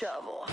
shovel.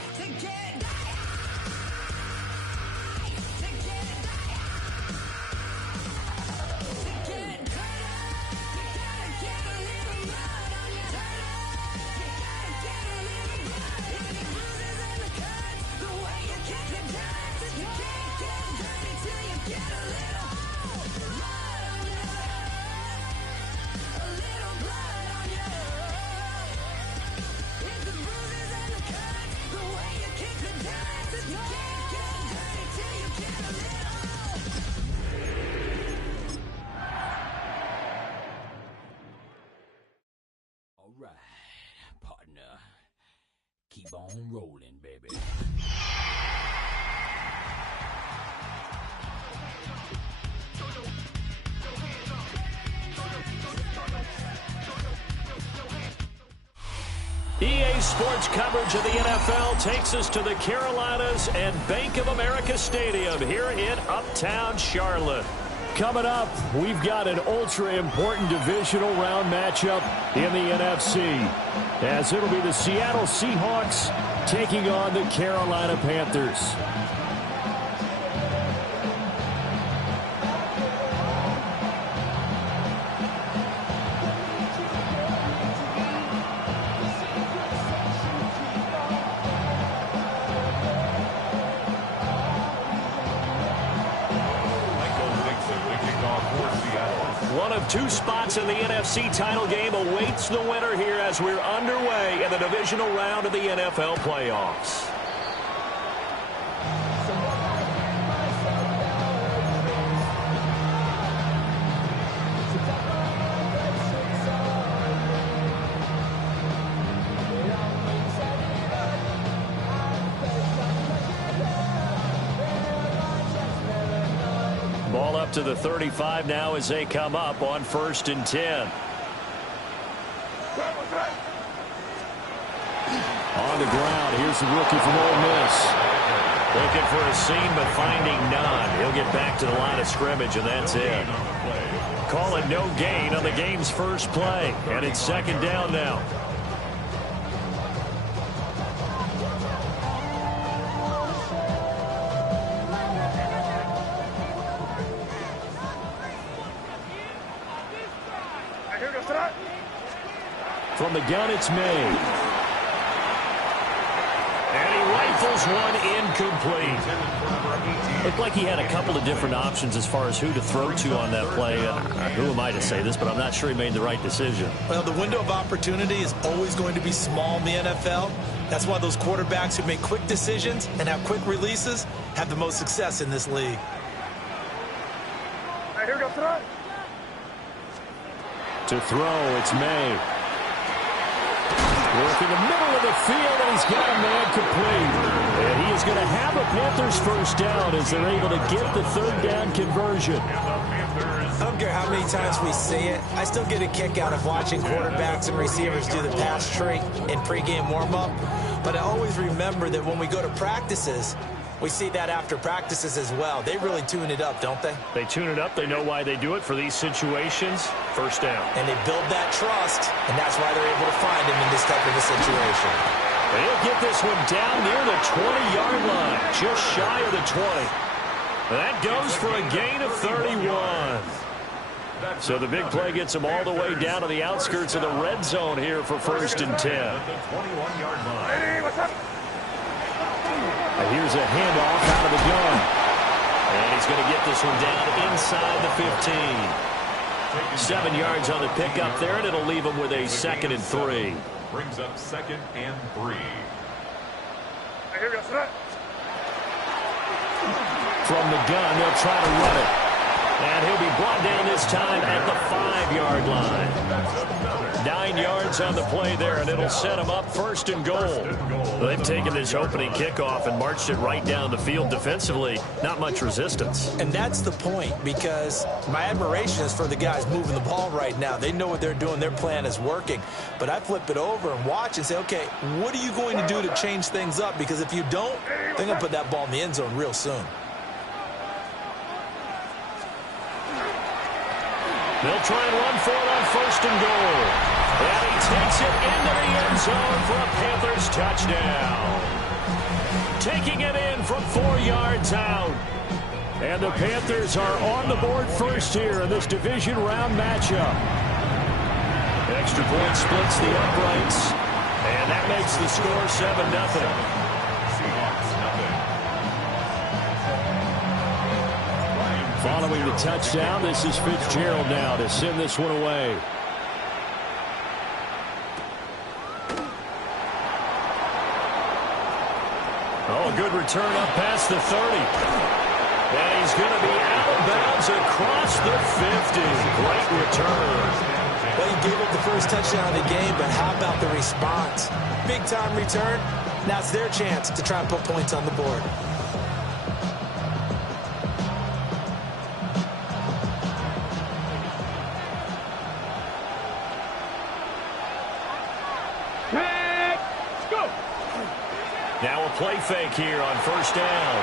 Keep on rolling, baby. EA Sports coverage of the NFL takes us to the Carolinas and Bank of America Stadium here in Uptown Charlotte. Coming up, we've got an ultra-important divisional round matchup in the NFC, as it'll be the Seattle Seahawks taking on the Carolina Panthers. One of two spots in the NFC title game awaits the winner here as we're underway in the divisional round of the NFL playoffs. Ball up to the 35 now as they come up on 1st and 10. On the ground, here's the rookie from Ole Miss. Looking for a seam, but finding none. He'll get back to the line of scrimmage, and that's it. Call it no gain on the game's first play, and it's 2nd down now. From the gun, it's made. And he rifles one incomplete. Looked like he had a couple of different options as far as who to throw to on that play. Who am I to say this, but I'm not sure he made the right decision. Well, the window of opportunity is always going to be small in the NFL. That's why those quarterbacks who make quick decisions and have quick releases have the most success in this league. Here we go, throw. To throw, it's May. Working the middle of the field, and he's got a man complete. And he is going to have a Panthers first down as they're able to get the 3rd down conversion. I don't care how many times we see it. I still get a kick out of watching quarterbacks and receivers do the pass tree in pregame warm-up. But I always remember that when we go to practices, we see that after practices as well. They really tune it up, don't they? They tune it up. They know why they do it for these situations. First down. And they build that trust, and that's why they're able to find him in this type of a situation. They'll get this one down near the 20-yard line, just shy of the 20. That goes for a gain of 31. So the big play gets them all the way down to the outskirts of the red zone here for 1st and 10. Here's a handoff out of the gun. And he's going to get this one down inside the 15. 7 yards on the pickup there, and it'll leave him with a 2nd and 3. Brings up 2nd and 3. From the gun, they'll try to run it. And he'll be brought down this time at the 5-yard line. 9 yards on the play there, and it'll set him up 1st and goal. They've taken this opening kickoff and marched it right down the field defensively. Not much resistance. And that's the point, because my admiration is for the guys moving the ball right now. They know what they're doing. Their plan is working. But I flip it over and watch and say, okay, what are you going to do to change things up? Because if you don't, they're going to put that ball in the end zone real soon. They'll try and run for it on 1st and goal. And he takes it into the end zone for a Panthers touchdown. Taking it in from 4 yards out. And the Panthers are on the board first here in this division round matchup. Extra point splits the uprights. And that makes the score 7-0. Following the touchdown, this is Fitzgerald now to send this one away. Oh, good return up past the 30. And he's going to be out of bounds across the 50. Great return. Well, he gave up the first touchdown of the game, but how about the response? Big-time return. Now it's their chance to try and put points on the board. Now a play fake here on first down.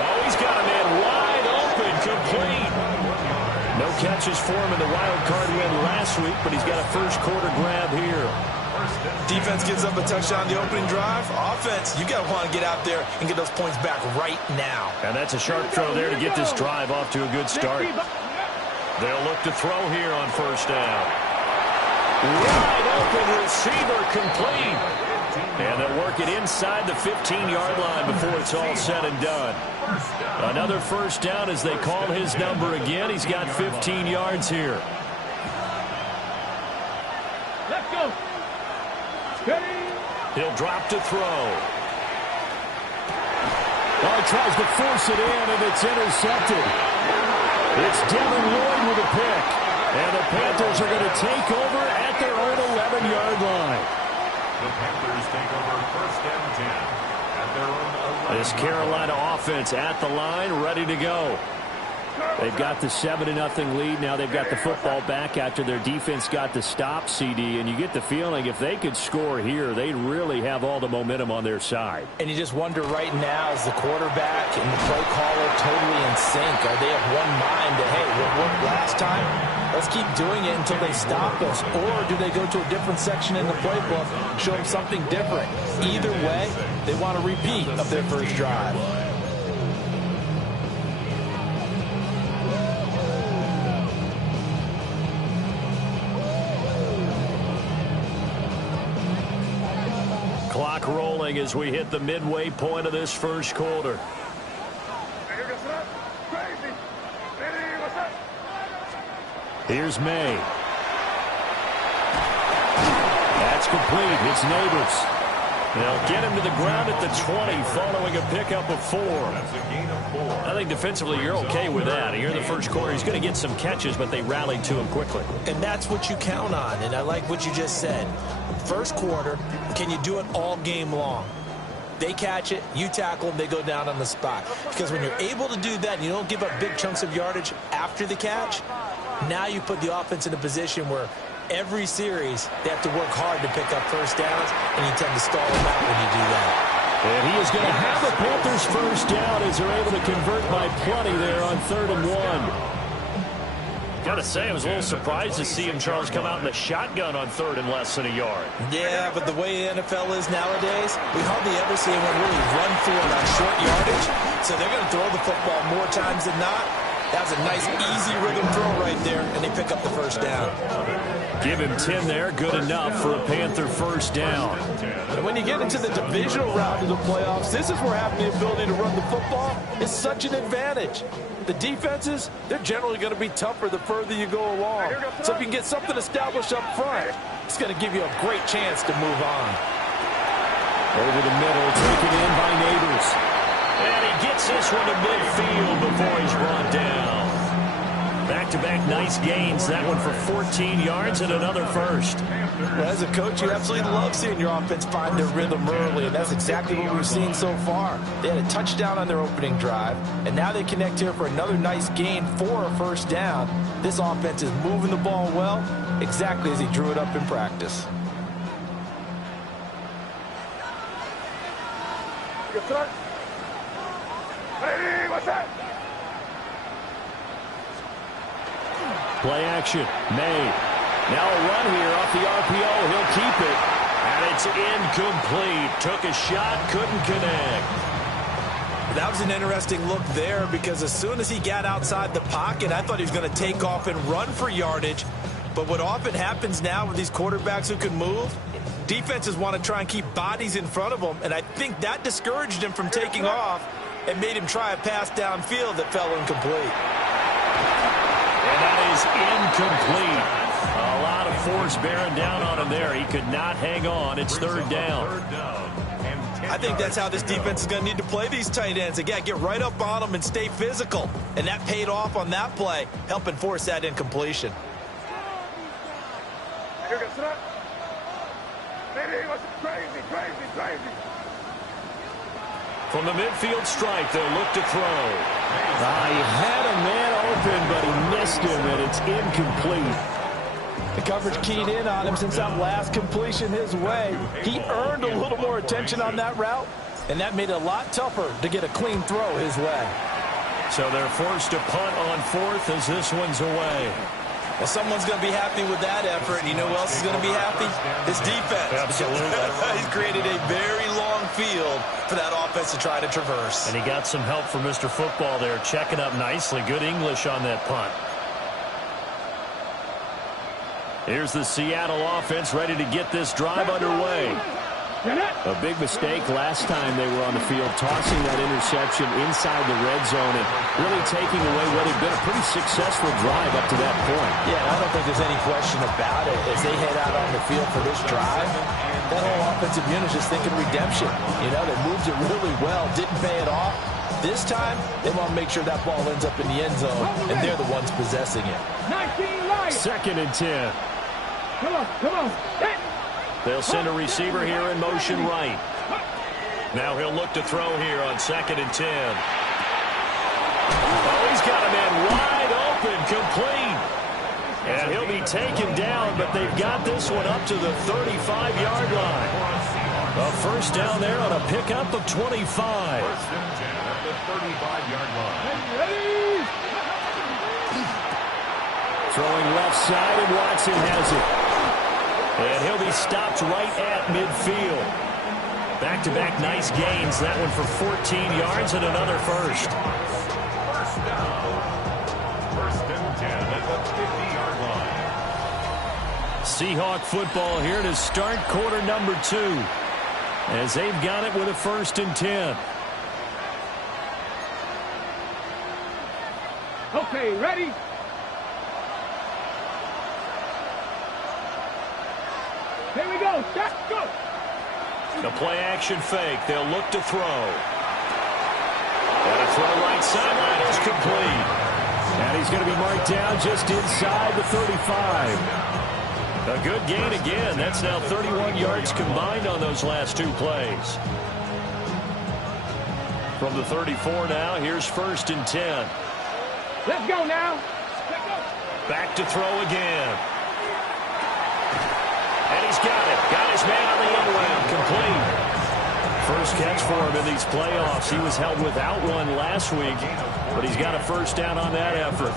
Oh, he's got a man wide open, complete. No catches for him in the wild card win last week, but he's got a first quarter grab here. Defense gives up a touchdown the opening drive. Offense, you got to want to get out there and get those points back right now. And that's a sharp throw there to get this drive off to a good start. They'll look to throw here on first down. Wide open receiver, complete. And they'll work it inside the 15-yard line before it's all said and done. Another first down as they call his number again. He's got 15 yards here. Let's go. He'll drop to throw. Oh, he tries to force it in, and it's intercepted. It's Devin Lloyd with a pick. And the Panthers are going to take over at their own 11-yard line. The Panthers take over first and 10 at their own 11. This Carolina offense at the line, ready to go. They've got the 7-0 lead. Now they've got the football back after their defense got the stop, CD. And you get the feeling if they could score here, they'd really have all the momentum on their side. And you just wonder right now, is the quarterback and the play caller totally in sync? Are they of one mind that, hey, what worked last time? Let's keep doing it until they stop us. Or do they go to a different section in the playbook, show them something different? Either way, they want a repeat of their first drive. Clock rolling as we hit the midway point of this first quarter. Here's May. That's complete. It's Neighbors. They'll get him to the ground at the 20 following a pickup of 4. That's a gain of 4. I think defensively you're okay with that. Here in the first quarter, he's going to get some catches, but they rallied to him quickly. And that's what you count on, and I like what you just said. First quarter, can you do it all game long? They catch it, you tackle them, they go down on the spot. Because when you're able to do that and you don't give up big chunks of yardage after the catch, now you put the offense in a position where every series they have to work hard to pick up first downs, and you tend to stall them out when you do that. And he is going to have the Panthers first down as they're able to convert by plenty there on 3rd and 1. Got to say, I was a little surprised to see him, Charles, come out in the shotgun on 3rd and less than a yard. Yeah, but the way the NFL is nowadays, we hardly ever see anyone really run for it on short yardage. So they're going to throw the football more times than not. That was a nice, easy rhythm throw right there, and they pick up the first down. Give him 10 there. Good enough for a Panther first down. And when you get into the divisional round of the playoffs, this is where having the ability to run the football is such an advantage. The defenses, they're generally going to be tougher the further you go along. So if you can get something established up front, it's going to give you a great chance to move on. Over the middle, taken in by Neighbors. And he gets this one to midfield before he's brought down. Back-to-back nice gains. That one for 14 yards and another first. Well, as a coach, you absolutely love seeing your offense find their rhythm early, and that's exactly what we've seen so far. They had a touchdown on their opening drive, and now they connect here for another nice gain for a first down. This offense is moving the ball well, exactly as he drew it up in practice. Hey, what's that? Play action. May Now a run here off the RPO. He'll keep it. And it's incomplete. Took a shot, couldn't connect. That was an interesting look there because as soon as he got outside the pocket, I thought he was going to take off and run for yardage. But what often happens now with these quarterbacks who can move, defenses want to try and keep bodies in front of them, and I think that discouraged him from taking off and made him try a pass downfield that fell incomplete. And that is incomplete. A lot of force bearing down on him there. He could not hang on. It's third down. I think that's how this defense is going to need to play these tight ends. Again, get right up on them and stay physical. And that paid off on that play, helping force that incompletion. From the midfield stripe, they'll look to throw. He had a man open, but he missed him, and it's incomplete. The coverage keyed in on him since that last completion his way. He earned a little more attention on that route, and that made it a lot tougher to get a clean throw his way. So they're forced to punt on fourth as this one's away. Well, someone's going to be happy with that effort. You know who else is going to be happy? His defense. Absolutely. He's created a very long field for that offense to try to traverse. And he got some help from Mr. Football there, checking up nicely. Good English on that punt. Here's the Seattle offense ready to get this drive underway. A big mistake last time they were on the field, tossing that interception inside the red zone and really taking away what had been a pretty successful drive up to that point. Yeah, I don't think there's any question about it. As they head out on the field for this drive, that whole offensive unit is just thinking redemption. You know, they moved it really well, didn't pay it off. This time, they want to make sure that ball ends up in the end zone, and they're the ones possessing it. 19 right. 2nd and 10. Come on. They'll send a receiver here in motion right. Now he'll look to throw here on 2nd and 10. Oh, he's got a man wide open, complete. And he'll be taken down, but they've got this one up to the 35-yard line. A first down there on a pickup of 25. First and 10 at the 35-yard line. Throwing left side, and Watson has it. And he'll be stopped right at midfield. Back-to-back nice gains. That one for 14 yards and another first. First down. First and 10 at the 50-yard line. Seahawk football here to start quarter number 2. As they've got it with a 1st and 10. Okay, ready? Here we go. Stop. Go. The play-action fake. They'll look to throw. And a throw right sideline is complete. And he's going to be marked down just inside the 35. A good gain again. That's now 31 yards combined on those last 2 plays. From the 34 now, here's 1st and 10. Let's go now. Let's go. Back to throw again. And he's got it. Got his man on the end round. Complete. First catch for him in these playoffs. He was held without one last week, but he's got a first down on that effort.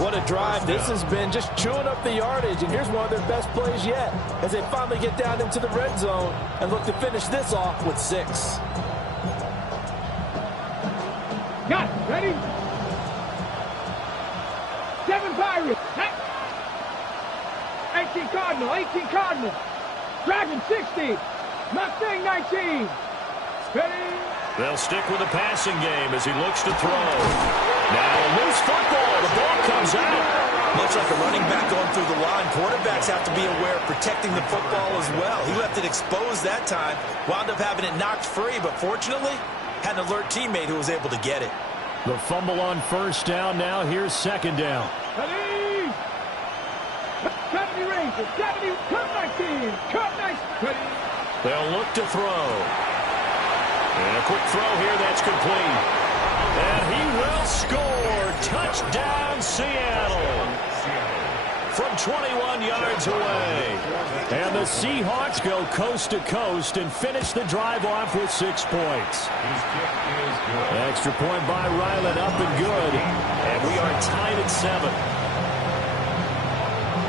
What a drive this has been, just chewing up the yardage. And here's one of their best plays yet as they finally get down into the red zone and look to finish this off with 6. Got it. Ready? 7 Pirates. 18 Cardinal. Dragon 60. Mustang 19. Ready? They'll stick with the passing game as he looks to throw. Now a loose football. The ball comes out. Much like a running back going through the line, quarterbacks have to be aware of protecting the football as well. He left it exposed that time, wound up having it knocked free, but fortunately, had an alert teammate who was able to get it. The fumble on first down. Now here's 2nd down. Ready? 70 Rangers. 70. Cut 19. Cut 19. Ready? They'll look to throw. And a quick throw here. That's complete. And he will score. Touchdown, Seattle. From 21 yards away. And the Seahawks go coast to coast and finish the drive off with 6 points. Extra point by Ryland, up and good. And we are tied at 7.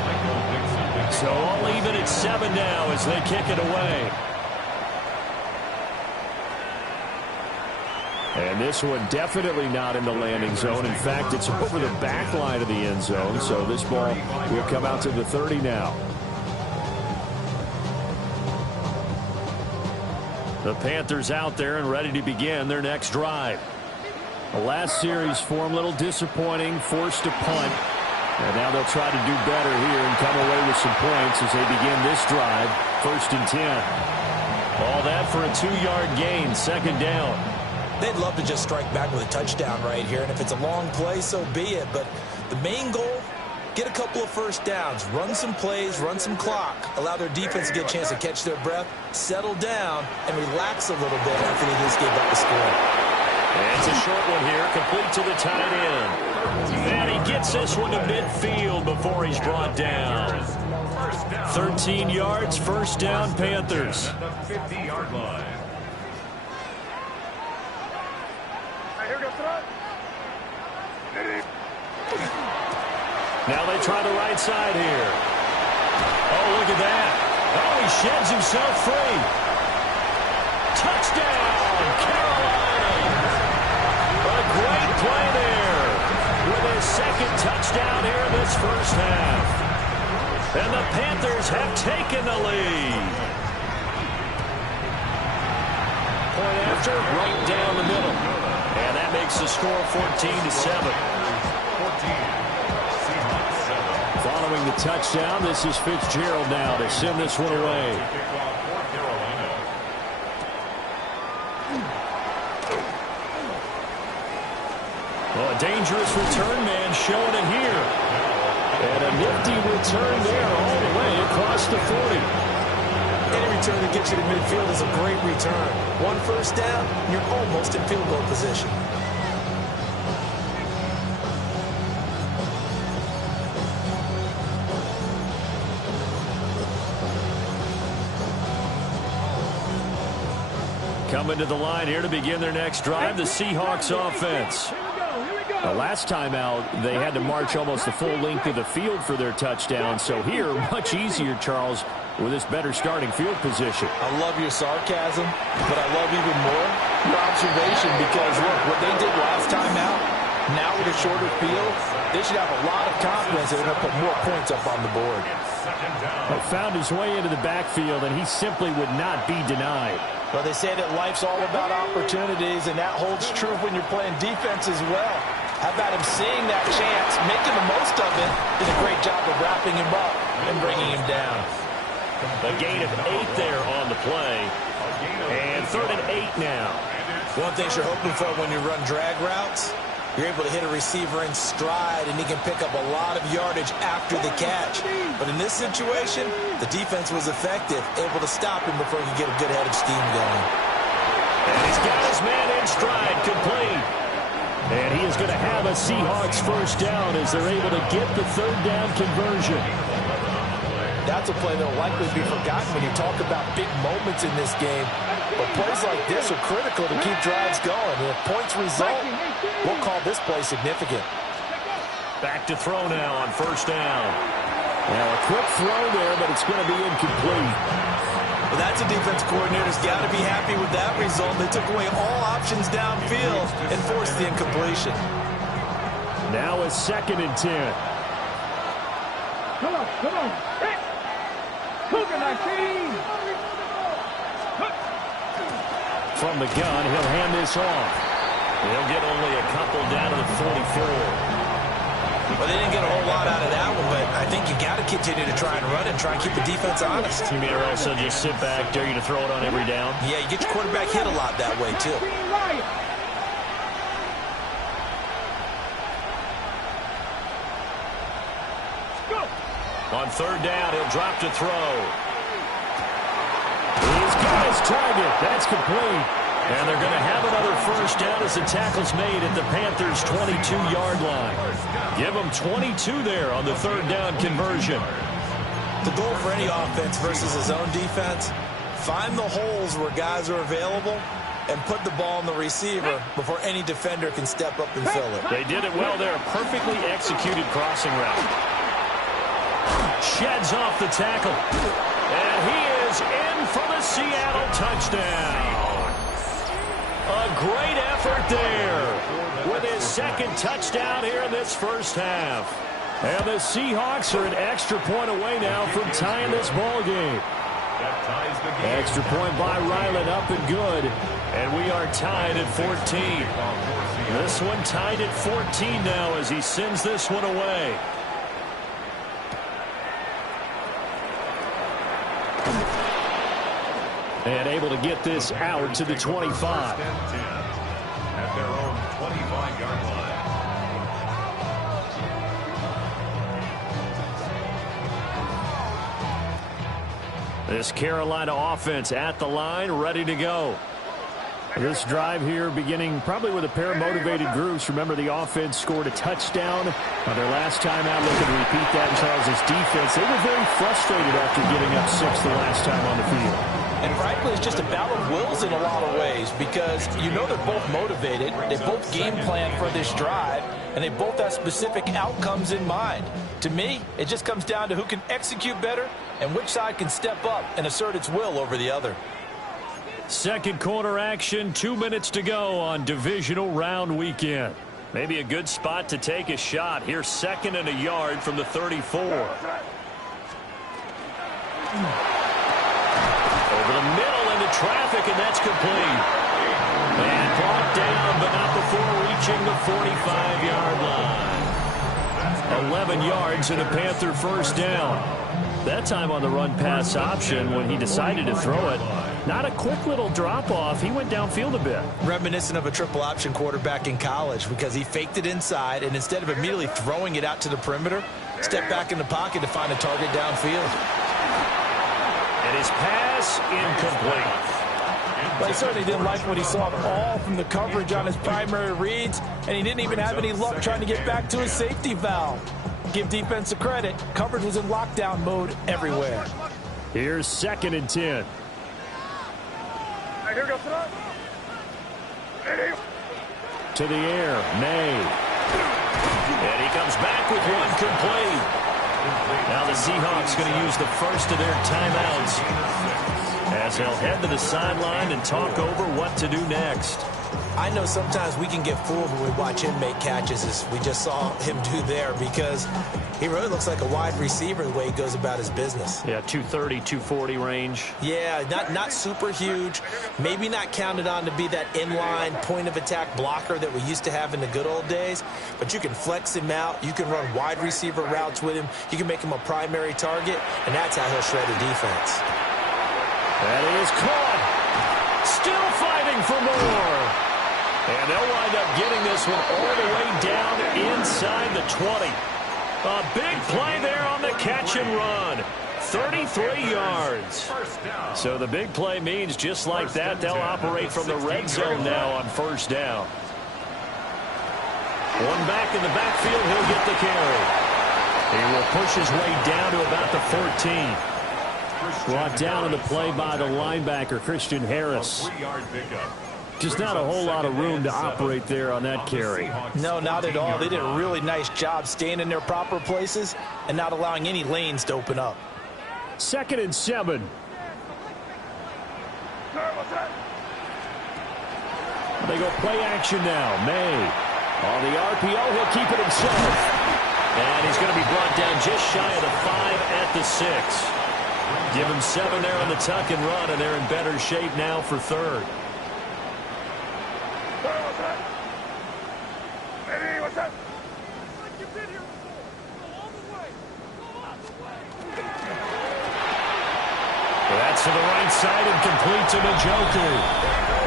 Michael Dixon So all even at 7 now as they kick it away. And this one definitely not in the landing zone. In fact, it's over the back line of the end zone. So this ball will come out to the 30 now. The Panthers out there and ready to begin their next drive. The last series for them, a little disappointing, forced to punt. And now they'll try to do better here and come away with some points as they begin this drive. 1st and 10. All that for a 2-yard gain, 2nd down. They'd love to just strike back with a touchdown right here, and if it's a long play, so be it. But the main goal, get a couple of first downs, run some plays, run some clock, allow their defense to get a chance to catch their breath, settle down, and relax a little bit after they just gave up the score. And it's a short one here, complete to the tight end. And he gets this one to midfield before he's brought down. 13 yards, 1st down, Panthers. At the 50-yard line. Now they try the right side here. Oh, look at that. Oh, he sheds himself free. Touchdown, Carolina. A great play there with his 2nd touchdown here in this 1st half. And the Panthers have taken the lead. Point after, right down the middle. And that makes the score 14-7. Following the touchdown, this is Fitzgerald now to send this one away. Well, a dangerous return man showing it here. And a nifty return there all the way across the 40. Any return that gets you to midfield is a great return. 1 first down, you're almost in field goal position. Coming to the line here to begin their next drive, the Seahawks offense. The last time out, they had to march almost the full length of the field for their touchdown. So here, much easier, Charles, with this better starting field position. I love your sarcasm, but I love even more your observation because, look, what they did last time out, now with a shorter field, they should have a lot of confidence that they're going to put more points up on the board. He found his way into the backfield, and he simply would not be denied. Well, they say that life's all about opportunities, and that holds true when you're playing defense as well. How about him seeing that chance, making the most of it, did a great job of wrapping him up and bringing him down. A gain of 8 there on the play, and 3rd and 8 now. One thing you're hoping for when you run drag routes, you're able to hit a receiver in stride, and he can pick up a lot of yardage after the catch. But in this situation, the defense was effective, able to stop him before he could get a good head of steam going. And he's got his man in stride, complete. And he is going to have a Seahawks 1st down as they're able to get the 3rd down conversion. That's a play that will likely be forgotten when you talk about big moments in this game. But plays like this are critical to keep drives going. And if points result, we'll call this play significant. Back to throw now on 1st down. Now a quick throw there, but it's going to be incomplete. Well, that's a defense coordinator's got to be happy with that result. They took away all options downfield and forced the incompletion. Now a 2nd and 10. Come on, come on. Hey. Cougar 19. From the gun, he'll hand this off. He'll get only a couple down to the 44. Well, they didn't get a whole lot out of that one, but I think you got to continue to try and run and try and keep the defense honest. You mean also just sit back, dare you to throw it on every down? Yeah, you get your quarterback hit a lot that way, too. On 3rd down, he'll drop to throw. He's got his target. That's complete. And they're going to have another 1st down as the tackle's made at the Panthers' 22-yard line. Give them 22 there on the 3rd down conversion. The goal for any offense versus his own defense, find the holes where guys are available and put the ball in the receiver before any defender can step up and fill it. They did it well there. Perfectly executed crossing route. sheds off the tackle. And he is in for the Seattle touchdown. A great effort there with his second touchdown here in this first half. And the Seahawks are an extra point away now from tying this ball game. Extra point by Ryland, up and good. And we are tied at 14. This one tied at 14 now as he sends this one away. And able to get this out to the 25. At their own 25-yard line. This Carolina offense at the line, ready to go. This drive here beginning probably with a pair of motivated groups. Remember, the offense scored a touchdown on their last time out. Looking to repeat that in Charles' defense. They were very frustrated after giving up 6 the last time on the field. And frankly, it's just a battle of wills in a lot of ways because you know they're both motivated. They both game plan for this drive, and they both have specific outcomes in mind. To me, it just comes down to who can execute better and which side can step up and assert its will over the other. Second quarter action, 2 minutes to go on divisional round weekend. Maybe a good spot to take a shot. Here's 2nd and a yard from the 34. Over the middle into traffic, and that's complete. And brought down, but not before reaching the 45-yard line. 11 yards and a Panther first down. That time on the run-pass option when he decided to throw it. Not a quick little drop-off. He went downfield a bit. Reminiscent of a triple option quarterback in college because he faked it inside, and instead of immediately throwing it out to the perimeter, stepped back in the pocket to find a target downfield. And his pass incomplete. But he certainly didn't like what he saw all from the coverage on his primary reads, and he didn't even have any luck trying to get back to his safety valve. Give defense a credit. Coverage was in lockdown mode everywhere. Here's 2nd and 10. To the air, May. And he comes back with one complete. Now the Seahawks going to use the first of their timeouts as they'll head to the sideline and talk over what to do next. I know sometimes we can get fooled when we watch him make catches, as we just saw him do there, because he really looks like a wide receiver the way he goes about his business. Yeah, 230, 240 range. Yeah, not super huge. Maybe not counted on to be that inline point-of-attack blocker that we used to have in the good old days, but you can flex him out. You can run wide receiver routes with him. You can make him a primary target, and that's how he'll shred a defense. That is caught. Still fighting for more. And they'll wind up getting this one all the way down inside the 20. A big play there on the catch and run. 33 yards. So the big play means just like that, they'll operate from the red zone now on first down. One back in the backfield, he'll get the carry. He will push his way down to about the 14. Brought down in the play by the linebacker, Christian Harris. Just not a whole lot of room to operate there on that carry. No, not at all. They did a really nice job staying in their proper places and not allowing any lanes to open up. 2nd and 7. They go play action now. May on the RPO. He'll keep it himself. And he's going to be brought down just shy of the 5 at the 6. Give him 7 there on the tuck and run, and they're in better shape now for 3rd. That's to the right side and complete to Njoku.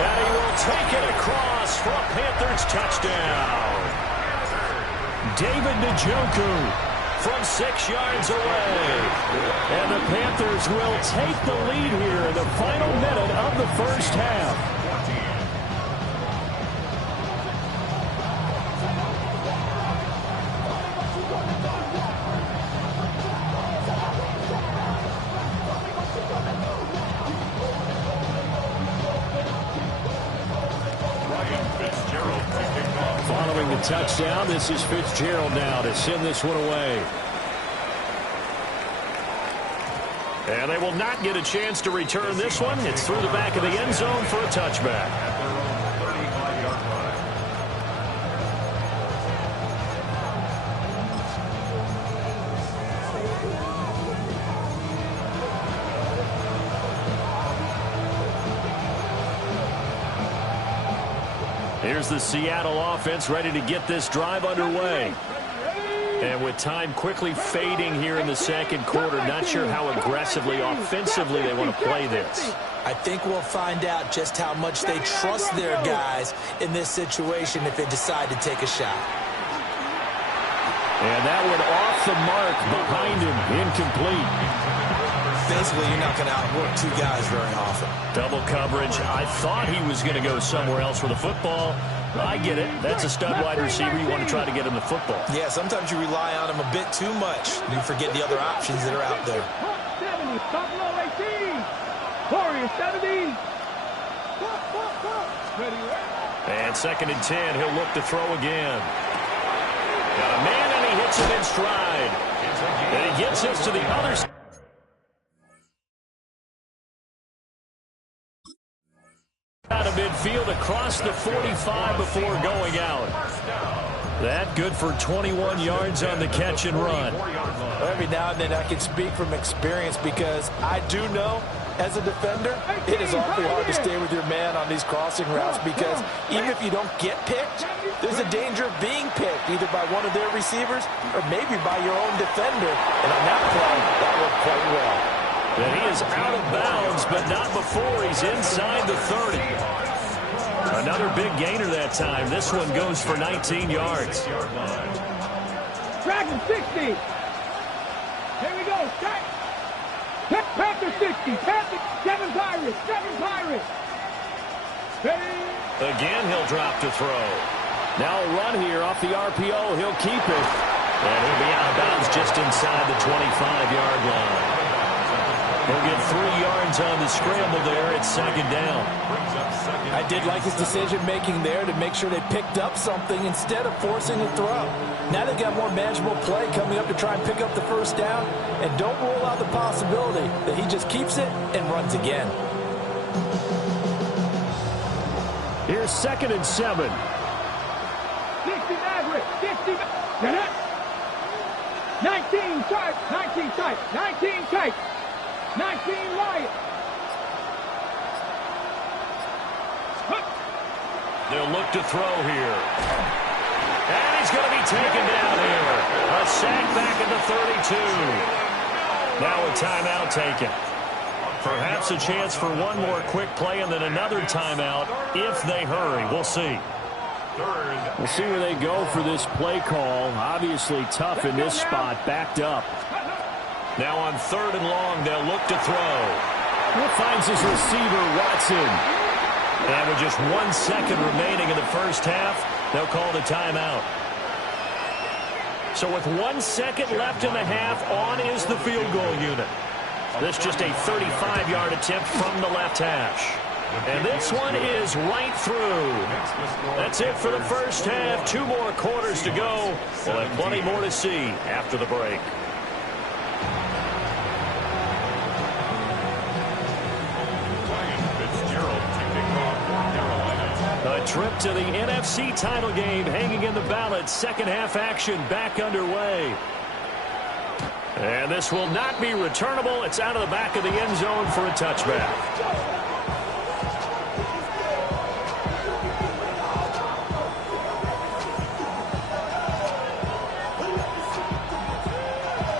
And he will take it across for a Panthers touchdown. David Njoku from 6 yards away. And the Panthers will take the lead here in the final minute of the first half. Following the touchdown, this is Fitzgerald now to send this one away. And they will not get a chance to return this one. It's through the back of the end zone for a touchback. At their own 35-yard line. Here's the Seattle offense ready to get this drive underway. And with time quickly fading here in the second quarter, not sure how aggressively, offensively they want to play this. I think we'll find out just how much they trust their guys in this situation if they decide to take a shot. And that one off the mark behind him, incomplete. Basically, you're not going to outwork two guys very often. Double coverage. I thought he was going to go somewhere else with the football. I get it. That's a stud wide receiver. You want to try to get him the football. Yeah, sometimes you rely on him a bit too much. You forget the other options that are out there. 70, Buffalo 18. Warriors 70. And 2nd and 10. He'll look to throw again. Got a man, and he hits it in stride. And he gets us to the other side. Out of midfield across the 45 before going out. That good for 21 yards on the catch and run. Every now and then I can speak from experience because I do know as a defender it is awfully hard to stay with your man on these crossing routes because even if you don't get picked, there's a danger of being picked either by one of their receivers or maybe by your own defender. And on that play, that worked quite well. And he is out of bounds, but not before he's inside the 30. Another big gainer that time. This one goes for 19 yards. Dragon 60. Here we go. Panther 60. Panther 7 Pirates. 7 Pirates. Ready? Again, he'll drop to throw. Now a run here off the RPO. He'll keep it. And he'll be out of bounds just inside the 25-yard line. He'll get 3 yards on the scramble there at 2nd down. I did like his decision-making there to make sure they picked up something instead of forcing a throw. Now they've got more manageable play coming up to try and pick up the first down. And don't rule out the possibility that he just keeps it and runs again. Here's 2nd and 7. 60 Maverick. 60 Maverick. 19 type. 19 type. 19 type. 19 Wyatt. They'll look to throw here. And he's going to be taken down here. A sack back at the 32. Now a timeout taken. Perhaps a chance for one more quick play and then another timeout if they hurry. We'll see. We'll see where they go for this play call. Obviously tough in this spot, backed up. Now on 3rd and long, they'll look to throw. He finds his receiver, Watson. And with just 1 second remaining in the first half, they'll call the timeout. So with 1 second left in the half, on is the field goal unit. This just a 35-yard attempt from the left hash. And this one is right through. That's it for the first half. 2 more quarters to go. We'll have plenty more to see after the break. A trip to the NFC title game hanging in the balance. Second half action back underway. And this will not be returnable. It's out of the back of the end zone for a touchback.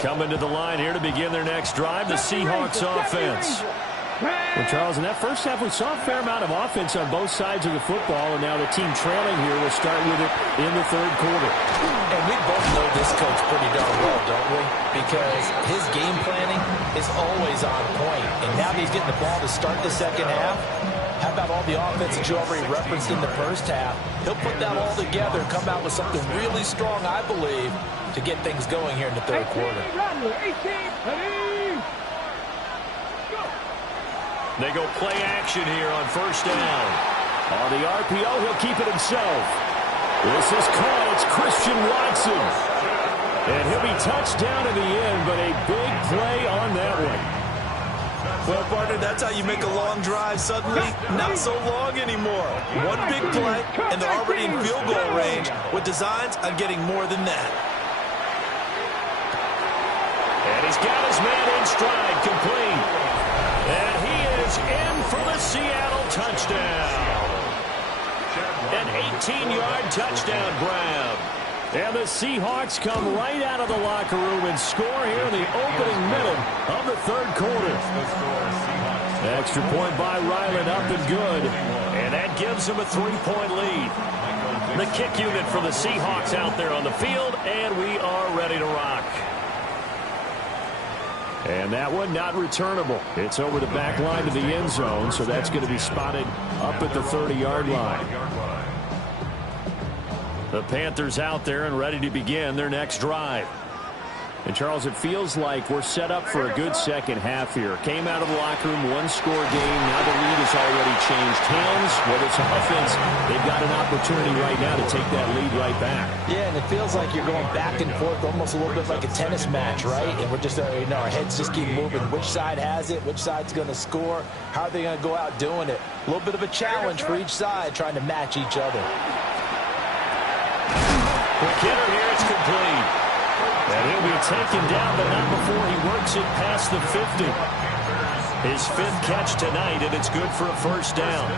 Coming to the line here to begin their next drive, the Seahawks offense. Well, Charles, in that first half, we saw a fair amount of offense on both sides of the football, and now the team trailing here will start with it in the 3rd quarter. And we both know this coach pretty darn well, don't we? Because his game planning is always on point. And now that he's getting the ball to start the second half, how about all the offense that you already referenced in the first half? He'll put that all together and come out with something really strong, I believe, to get things going here in the 3rd quarter. They go play action here on 1st down. On the RPO, he'll keep it himself. This is caught. It's Christian Watson. And he'll be touched down in the end, but a big play on that one. Well, partner, that's how you make a long drive suddenly not so long anymore. One big play, and they're already in field goal range with designs on getting more than that. And he's got his man in stride, complete. And he is in for the Seattle touchdown. An 18-yard touchdown grab. And the Seahawks come right out of the locker room and score here in the opening minute of the third quarter. Extra point by Ryland, up and good. And that gives them a 3-point lead. The kick unit for the Seahawks out there on the field, and we are ready to rock. And that one not returnable. It's over the back line to the end zone, so that's going to be spotted up at the 30-yard line. The Panthers out there and ready to begin their next drive. And, Charles, it feels like we're set up for a good second half here. Came out of the locker room, one-score game. Now the lead has already changed hands. Whether it's offense, they've got an opportunity right now to take that lead right back. Yeah, and it feels like you're going back and forth almost a little bit like a tennis match, right? And we're just, our heads just keep moving. Which side has it? Which side's going to score? How are they going to go out doing it? A little bit of a challenge for each side trying to match each other. Quick hitter here, it's complete. And he'll be taken down, but not before he works it past the 50. His fifth catch tonight, and it's good for a first down.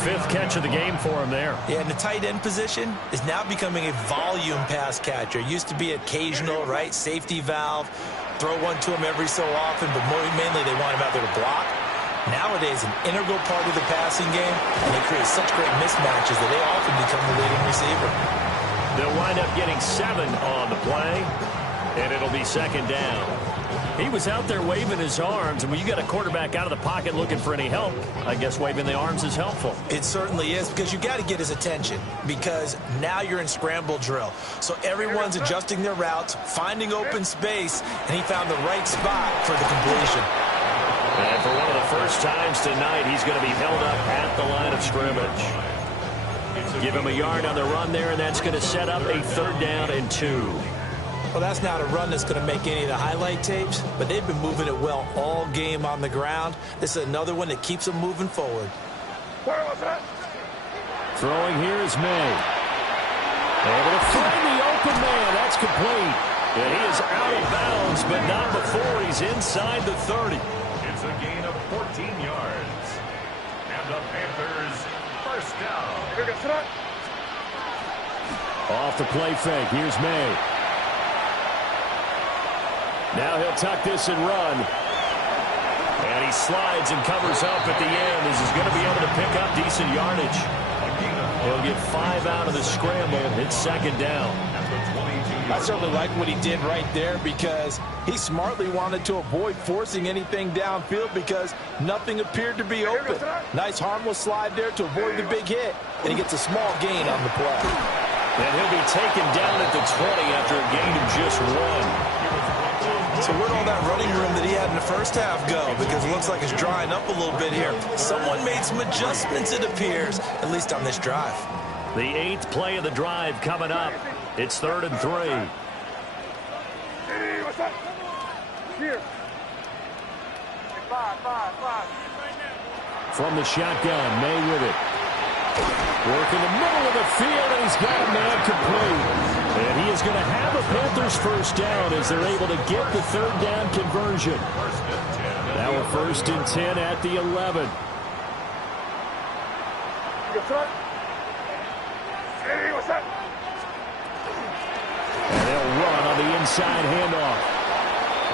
Fifth catch of the game for him there. Yeah, and the tight end position is now becoming a volume pass catcher. Used to be occasional, right? Safety valve. Throw one to him every so often, but mainly they want him out there to block. Nowadays, an integral part of the passing game, and they create such great mismatches that they often become the leading receiver. They'll wind up getting 7 on the play, and it'll be second down. He was out there waving his arms, and when you got a quarterback out of the pocket looking for any help, I guess waving the arms is helpful. It certainly is, because you got to get his attention, because now you're in scramble drill. So everyone's adjusting their routes, finding open space, and he found the right spot for the completion. And for one of the first times tonight, he's going to be held up at the line of scrimmage. Give him a yard on the run there, and that's going to set up a third down and 2. Well, that's not a run that's going to make any of the highlight tapes, but they've been moving it well all game on the ground. This is another one that keeps them moving forward. Throwing here is May. Able to find the open man. That's complete. And he is out of bounds, but not before he's inside the 30. It's a gain of 14 yards. And the Panthers first down. Off the play fake. Here's May. Now he'll tuck this and run. And he slides and covers up at the end as he's going to be able to pick up decent yardage. He'll get 5 out of the scramble. It's second down. I certainly like what he did right there, because he smartly wanted to avoid forcing anything downfield because nothing appeared to be open. Nice harmless slide there to avoid the big hit, and he gets a small gain on the play. And he'll be taken down at the 20 after a gain of just 1. So where'd all that running room that he had in the first half go? Because it looks like it's drying up a little bit here. Someone made some adjustments, it appears, at least on this drive. The 8th play of the drive coming up. It's 3rd and 3. Hey, what's up? Here. Five. From the shotgun, May with it. Work in the middle of the field, and he's got a man complete. And he is going to have a Panthers first down as they're able to get the third down conversion. Now a 1st and 10 at the 11. Hey, what's up? And they'll run on the inside handoff.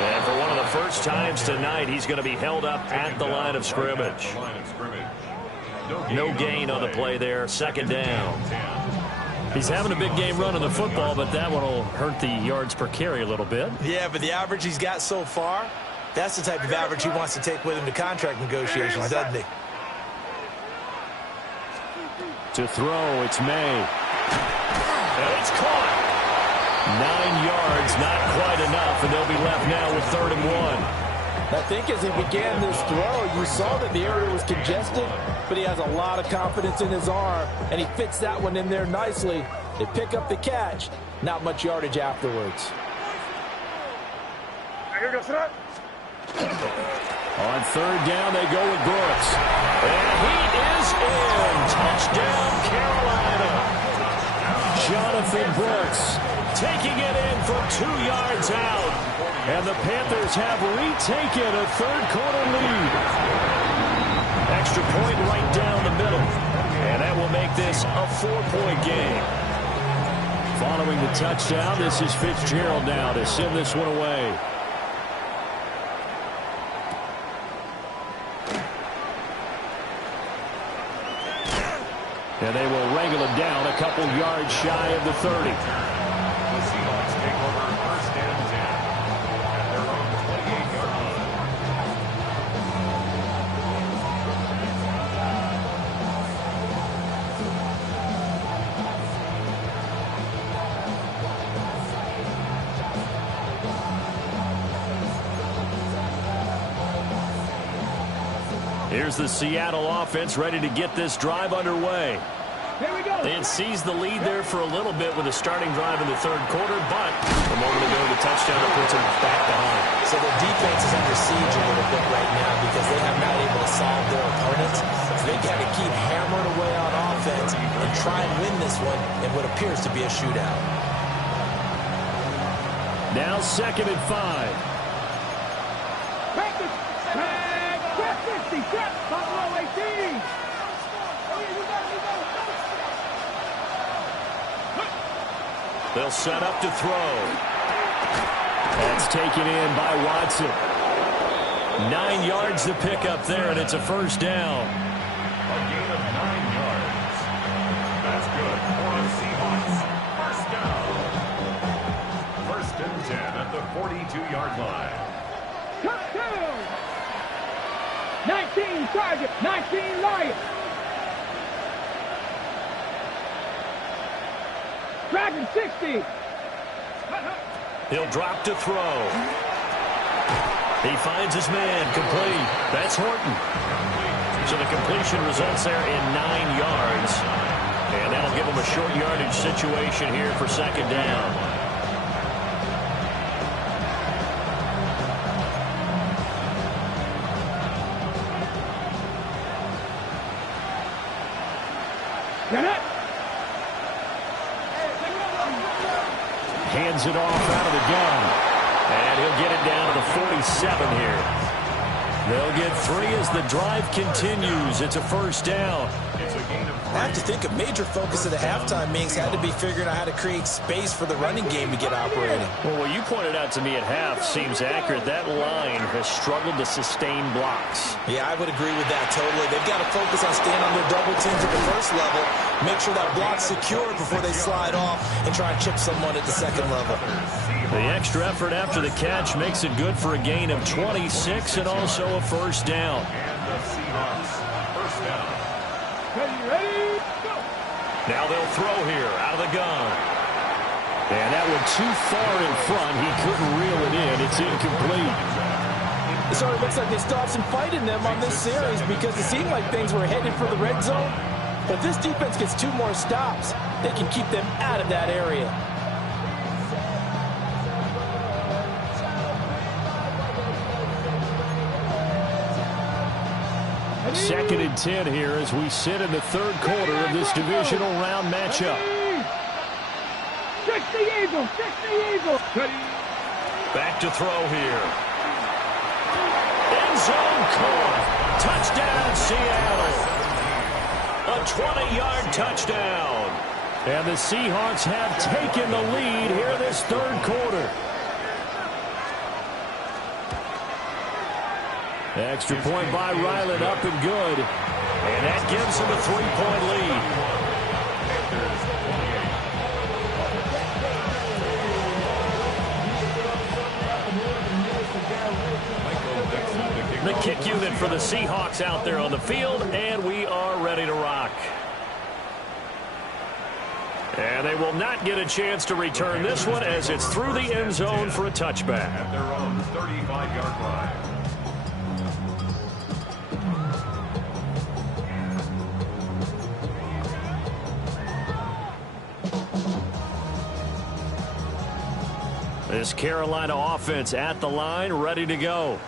And for one of the first times tonight, he's going to be held up at the line of scrimmage. No gain on the play there. Second down. He's having a big game running the football, but that one will hurt the yards per carry a little bit. Yeah, but the average he's got so far, that's the type of average he wants to take with him to contract negotiations, doesn't he? To throw, it's May. And it's caught. 9 yards, not quite enough, and they'll be left now with 3rd and 1. I think as he began this throw, you saw that the area was congested, but he has a lot of confidence in his arm, and he fits that one in there nicely. They pick up the catch, not much yardage afterwards. On third down, they go with Brooks. And he is in. Touchdown, Carolina. Jonathan Brooks taking it in from 2 yards out. And the Panthers have retaken a third-quarter lead. Extra point right down the middle. And that will make this a 4-point game. Following the touchdown, this is Fitzgerald now to send this one away. And they will wrangle it down a couple yards shy of the 30. The Seahawks take over first and 10 at their own 28-yard line. Here's the Seattle offense ready to get this drive underway. Here we go. They had seized the lead there for a little bit with a starting drive in the third quarter, but a moment ago the touchdown that puts them back behind. So their defense is under siege a little bit right now because they have not able to solve their opponents. So they've got to keep hammering away on offense and try and win this one in what appears to be a shootout. Now 2nd and 5. Practice. Trap 50. Trap. Buffalo 18. They'll set up to throw. That's taken in by Watson. 9 yards to pick up there, and it's a first down. A gain of 9 yards. That's good for the Seahawks. First down. First and 10 at the 42-yard line. Touchdown. 19 Chargers. 19 Lions. Dragon 60. He'll drop to throw. He finds his man, complete. That's Horton. So the completion results there in 9 yards. And that'll give him a short yardage situation here for second down. Get it. Hands it off out of the gun. And he'll get it down to the 47 here. They'll get 3 as the drive continues. It's a first down. It's a gain of 3. I have to think a major focus of the halftime meetings had to be figuring out how to create space for the running game to get operating. Well, what you pointed out to me at half seems accurate. That line has struggled to sustain blocks. Yeah, I would agree with that totally. They've got to focus on staying on their double teams at the first level, make sure that block's secure before they slide off and try and chip someone at the second level. The extra effort after the catch makes it good for a gain of 26 and also a first down. And the Seahawks first down. Ready, go. Now they'll throw here out of the gun. And that one too far in front. He couldn't reel it in. It's incomplete. So it looks like they still have some fight in them on this series because it seemed like things were headed for the red zone. But if this defense gets 2 more stops, they can keep them out of that area. Second and 10 here as we sit in the third quarter of this divisional round matchup. 60 Eagles. 60 Eagles. Back to throw here. End zone caught. Touchdown, Seattle. A 20-yard touchdown. And the Seahawks have taken the lead here this third quarter. Extra point by Ryland, up and good. And that gives him a 3-point lead. The kick unit for the Seahawks out there on the field, and we are ready to rock. And they will not get a chance to return this one as it's through the end zone for a touchback. At their own 35-yard line. This Carolina offense at the line, ready to go.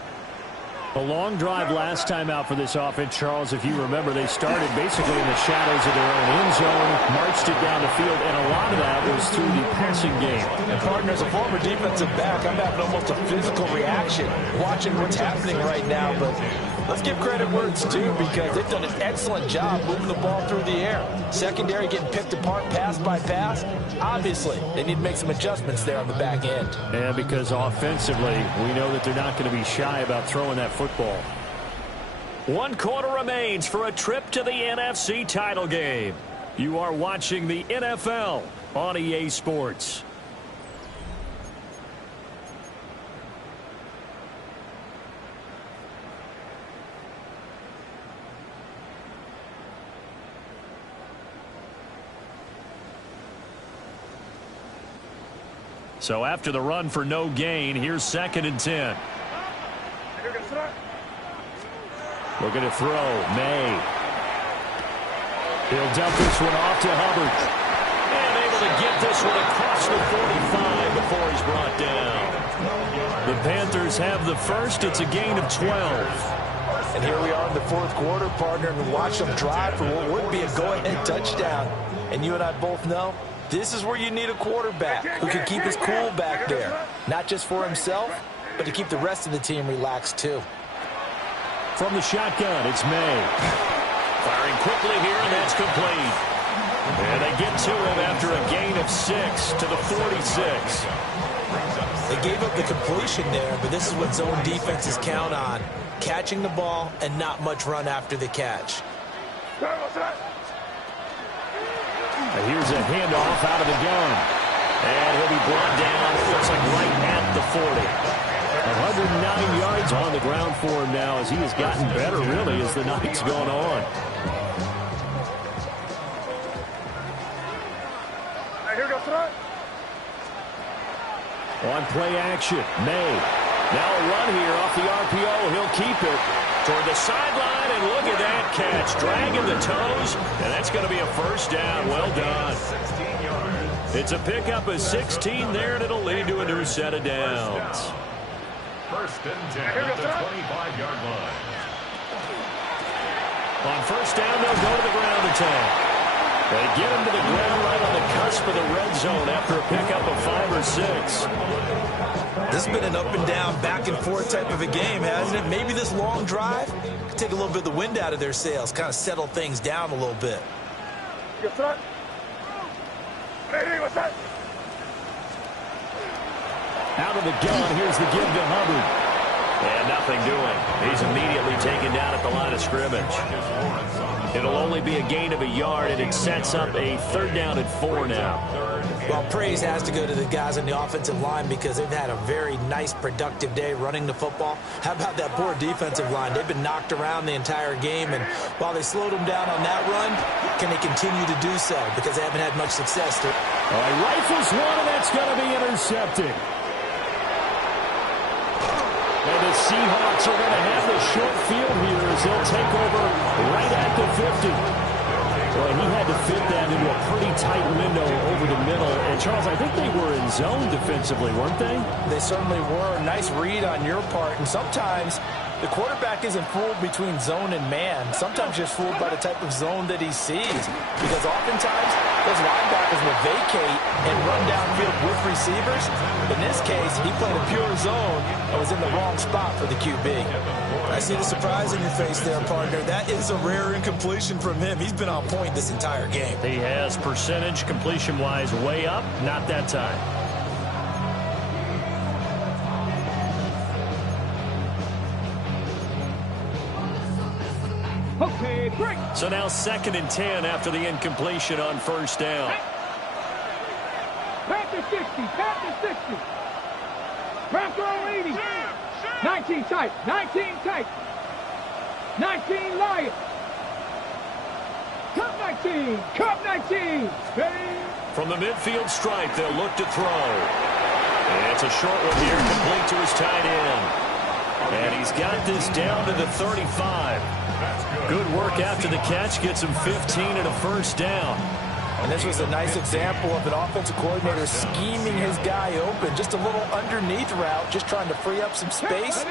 A long drive last time out for this offense, Charles. If you remember, they started basically in the shadows of their own end zone, marched it down the field, and a lot of that was through the passing game. And, partner, as a former defensive back, I'm having almost a physical reaction watching what's happening right now. But let's give credit where it's due, because they've done an excellent job moving the ball through the air. Secondary getting picked apart pass by pass. Obviously, they need to make some adjustments there on the back end. And because offensively, we know that they're not going to be shy about throwing that football. 1 quarter remains for a trip to the NFC title game. You are watching the NFL on EA Sports. So after the run for no gain, here's 2nd and 10. Looking to throw. May. He'll dump this one off to Hubbard. And able to get this one across the 45 before he's brought down. The Panthers have the first. It's a gain of 12. And here we are in the 4th quarter, partner, and watch them drive for what would be a go-ahead touchdown. And you and I both know this is where you need a quarterback who can keep his cool back there. Not just for himself, but to keep the rest of the team relaxed too. From the shotgun, it's May. Firing quickly here, and that's complete. And they get to him after a gain of 6 to the 46. They gave up the completion there, but this is what zone defenses count on. Catching the ball and not much run after the catch. Here's a handoff out of the gun. And he'll be brought down, it looks like right at the 40. 109 yards on the ground for him now, as he has gotten better, really, as the night's gone on. On play action, May. Now a run here off the RPO. He'll keep it Toward the sideline, and look at that catch. Dragging the toes, and that's going to be a first down. Well done. It's a pickup of 16 there, and it'll lead to a new set of downs. 1st and 10 at the 25-yard line. On first down, they'll go to the ground attack. They get him to the ground right on the cusp of the red zone after a pickup of 5 or 6. This has been an up-and-down, back-and-forth type of a game, hasn't it? Maybe this long drive could take a little bit of the wind out of their sails, kind of settle things down a little bit. Out of the gun, here's the give to Hubbard. And nothing doing. He's immediately taken down at the line of scrimmage. It'll only be a gain of a yard, and it sets up a 3rd down and 4 now. Well, praise has to go to the guys on the offensive line because they've had a very nice, productive day running the football. How about that poor defensive line? They've been knocked around the entire game, and while they slowed them down on that run, can they continue to do so? Because they haven't had much success. All right, rifles one, and that's going to be intercepted. And the Seahawks are going to have the short field here as they'll take over right at the 50. Well, he had to fit that into a pretty tight window over the middle. And, Charles, I think they were in zone defensively, weren't they? They certainly were. Nice read on your part. And sometimes the quarterback isn't fooled between zone and man. Sometimes just fooled by the type of zone that he sees. Because oftentimes those linebackers will vacate and run downfield with receivers. In this case, he played a pure zone and was in the wrong spot for the QB. I see the surprise in your face there, partner. That is a rare incompletion from him. He's been on point this entire game. He has percentage completion-wise way up. Not that time. Okay, break. So now 2nd and 10 after the incompletion on first down. Panther 60, Panther 60. Panther 80. 19 tight, 19 tight. 19 Lions. Cup 19, Cup 19. Ready? From the midfield stripe, they'll look to throw. And it's a short one here, complete to his tight end. And he's got this down to the 35. Good work after the catch, gets him 15 and a first down. And this was a nice example of an offensive coordinator scheming his guy open. Just a little underneath route, just trying to free up some space.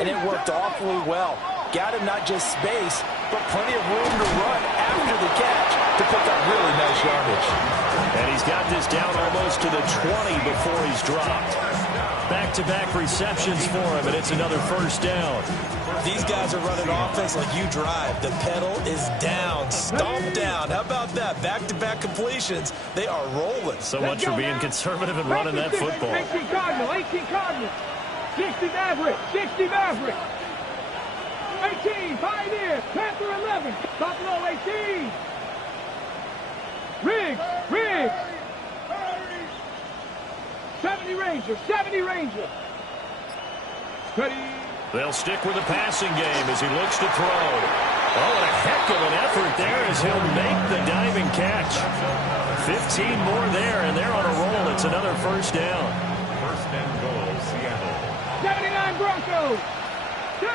and it worked awfully well. Got him not just space, but plenty of room to run after the catch to pick up really nice yardage. And he's got this down almost to the 20 before he's dropped. Back-to-back receptions for him, and it's another first down. These guys are running offense like you drive. The pedal is down, stomp down. How about that? Back-to-back completions. They are rolling. So much for being conservative and running that football. 18 Cardinal, 18 Cardinal. 60 Maverick, 60 Maverick. 18, Pioneer, Panther 11, Buffalo 18. Riggs, Riggs. 70 Ranger, 70 Ranger. Steady. They'll stick with the passing game as he looks to throw. Oh, and a heck of an effort there as he'll make the diving catch. 15 more there, and they're on a roll. It's another first down. First and goal, Seattle. 79 Broncos. 2.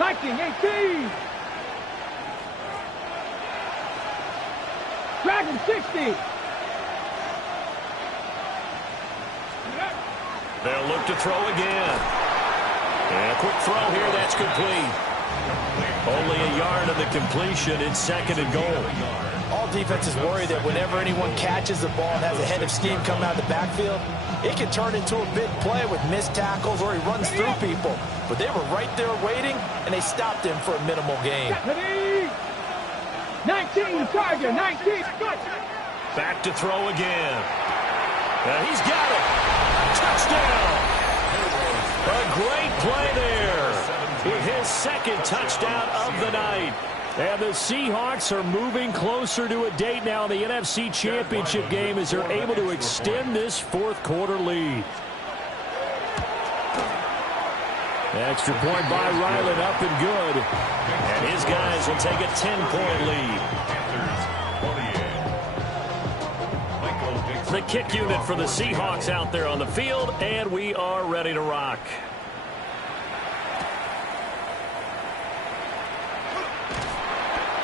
Lightning 18. Dragon 60. They'll look to throw again. And a quick throw here, that's complete. Only a yard of the completion. It's second and goal. All defenses worry that whenever anyone catches the ball and has a head of steam come out of the backfield, it can turn into a big play with missed tackles or he runs through people. But they were right there waiting, and they stopped him for a minimal gain. 19 Tiger, 19. Back to throw again. And he's got it. Touchdown. A great play there. His second touchdown of the night. And the Seahawks are moving closer to a date now in the NFC Championship game as they're able to extend this fourth quarter lead. Extra point by Ryland, up and good. And his guys will take a 10-point lead. The kick unit for the Seahawks out there on the field, and we are ready to rock.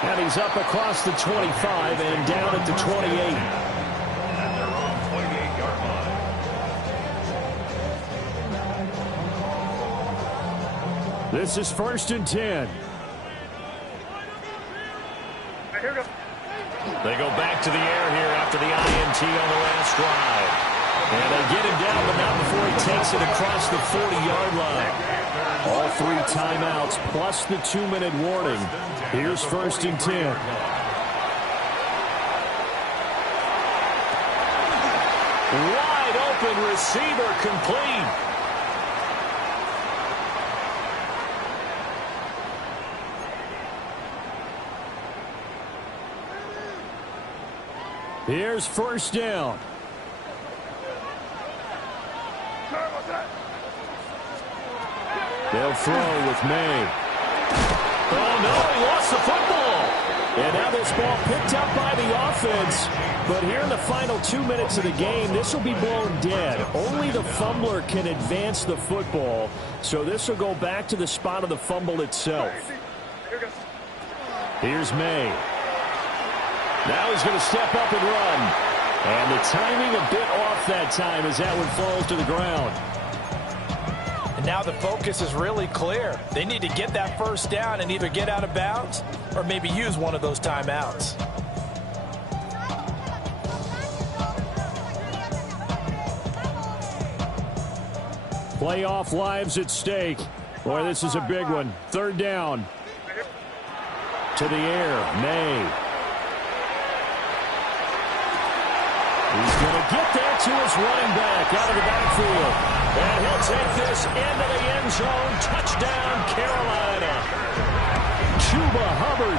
And he's up across the 25 and down at the 28. And they're on 28-yard line. This is first and 10. They go back to the air here after the INT on the last drive. And they get him down, but not before he takes it across the 40-yard line. All 3 timeouts plus the 2-minute warning. Here's first and 10. Wide open receiver complete. Here's first down. They'll throw with May. Oh, no, he lost the football. And now this ball picked up by the offense. But here in the final 2 minutes of the game, this will be blown dead. Only the fumbler can advance the football. So this will go back to the spot of the fumble itself. Here's May. Now he's going to step up and run. And the timing a bit off that time as that one falls to the ground. And now the focus is really clear. They need to get that first down and either get out of bounds or maybe use one of those timeouts. Playoff lives at stake. Boy, this is a big one. Third down. To the air. May. He's going to get that to his running back out of the backfield. And he'll take this into the end zone. Touchdown, Carolina. Chuba Hubbard,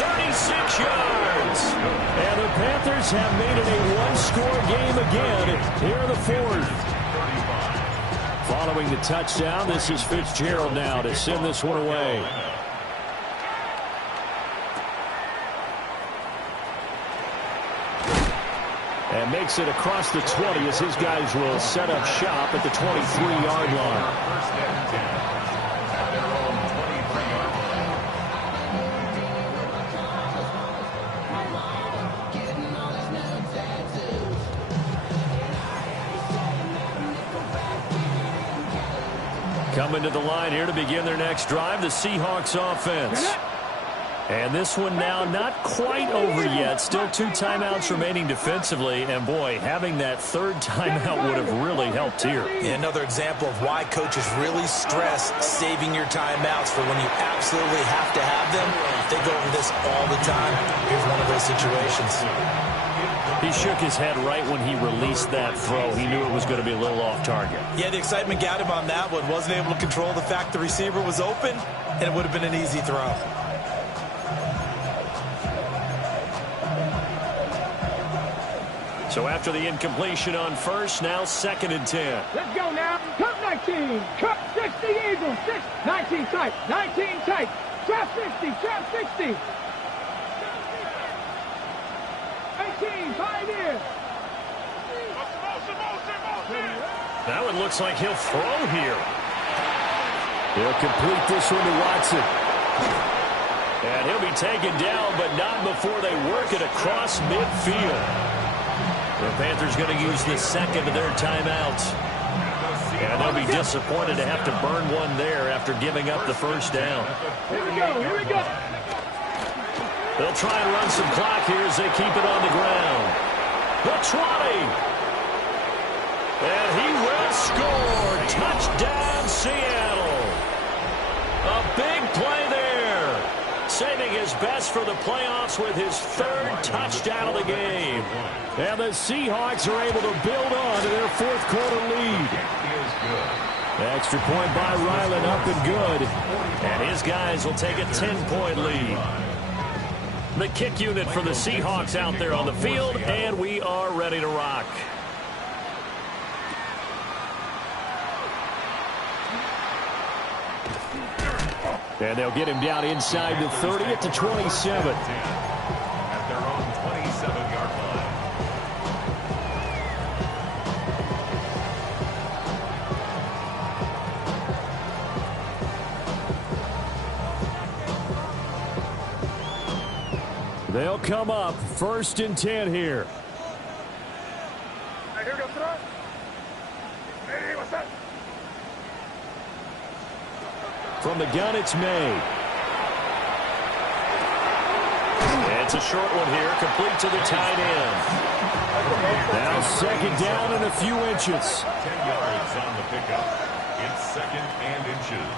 36 yards. And the Panthers have made it a one-score game again here in the fourth. Following the touchdown, this is Fitzgerald now to send this one away. And makes it across the 20 as his guys will set up shop at the 23-yard line. First and 10 at their own 23-yard line. Coming to the line here to begin their next drive, the Seahawks offense. And this one now not quite over yet. Still 2 timeouts remaining defensively. And, boy, having that third timeout would have really helped here. Yeah, another example of why coaches really stress saving your timeouts for when you absolutely have to have them. They go over this all the time. Here's one of those situations. He shook his head right when he released that throw. He knew it was going to be a little off target. Yeah, the excitement got him on that one. Wasn't able to control the fact the receiver was open, and it would have been an easy throw. So after the incompletion on first, now 2nd and 10. Let's go now. Cut 19. Cut 60 Eagles. 19 tight. 19 tight. Trap 60. Trap 60. 18. Pioneer. That one looks like he'll throw here. He'll complete this one to Watson. And he'll be taken down, but not before they work it across midfield. The Panthers going to use the second of their timeouts. And they'll be disappointed to have to burn one there after giving up the first down. Here we go. Here we go. They'll try and run some clock here as they keep it on the ground. The 20. And he will score. Touchdown, Seattle. A big play there. Saving his best for the playoffs with his 3rd touchdown of the game. And the Seahawks are able to build on to their 4th quarter lead. Extra point by Ryland, up and good. And his guys will take a 10-point lead. The kick unit for the Seahawks out there on the field, and we are ready to rock. And they'll get him down inside the 30 at the 27. At their own 27-yard line. They'll come up 1st and 10 here. From the gun, it's May. It's a short one here, complete to the tight end. Now 2nd down and a few inches. 10 yards on the pickup. It's 2nd and inches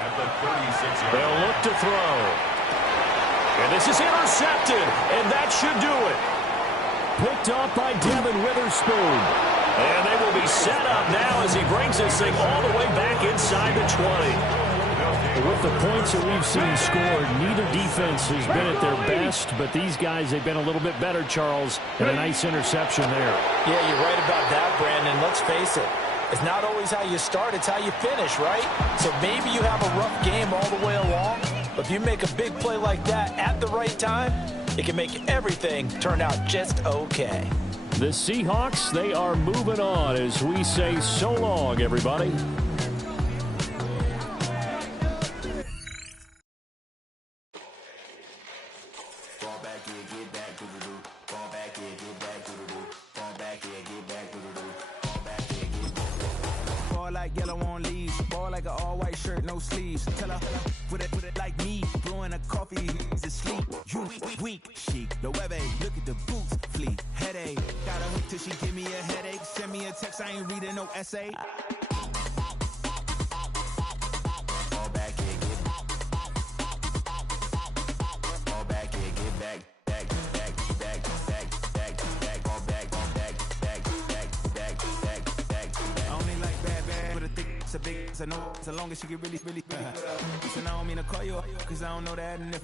at the 36-yard line. They'll look to throw. And this is intercepted, and that should do it. Picked off by Devin Witherspoon. And they will be set up now as he brings this thing all the way back inside the 20. With the points that we've seen scored, neither defense has been at their best, but these guys, they've been a little bit better, Charles, and a nice interception there. Yeah, you're right about that, Brandon. Let's face it. It's not always how you start, it's how you finish, right? So maybe you have a rough game all the way along, but if you make a big play like that at the right time, it can make everything turn out just okay. The Seahawks, they are moving on as we say so long, everybody. Yellow on leaves, ball like an all-white shirt, no sleeves. Tell her with it like me, blowing a coffee, he's asleep. You weak, chic, no webby, look at the boots, fleet, headache. Got a hook till she give me a headache. Send me a text, I ain't reading no essay. Fall back here, get back. I know as long as she get really, really. So I don't mean to call you, cause I don't know that. And if